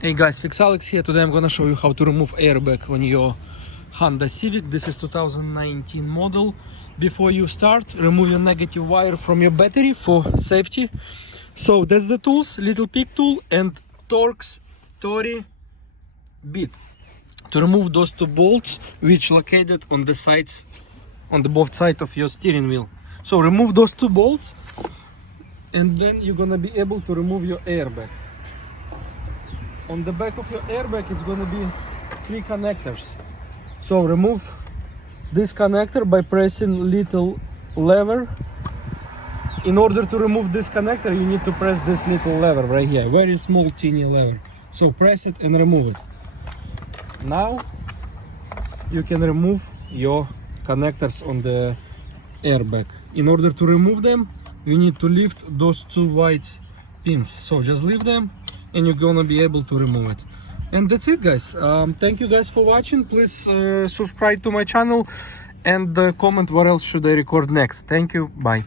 Hey guys, Fix Alex here. Today I'm gonna show you how to remove airbag on your Honda Civic. This is 2019 model. Before you start, remove your negative wire from your battery for safety. So that's the tools, little pig tool and Torx Tori bit to remove those two bolts which located on the sides, on the both sides of your steering wheel. So remove those two bolts and then you're gonna be able to remove your airbag. On the back of your airbag it's going to be 3 connectors. So remove this connector by pressing little lever. In order to remove this connector you need to press this little lever right here, very small teeny lever. So press it and remove it. Now you can remove your connectors on the airbag. In order to remove them you need to lift those 2 white pins. So just leave them and you're gonna be able to remove it. And that's it, guys. Thank you guys for watching. Please subscribe to my channel and comment what else should I record next. Thank you. Bye.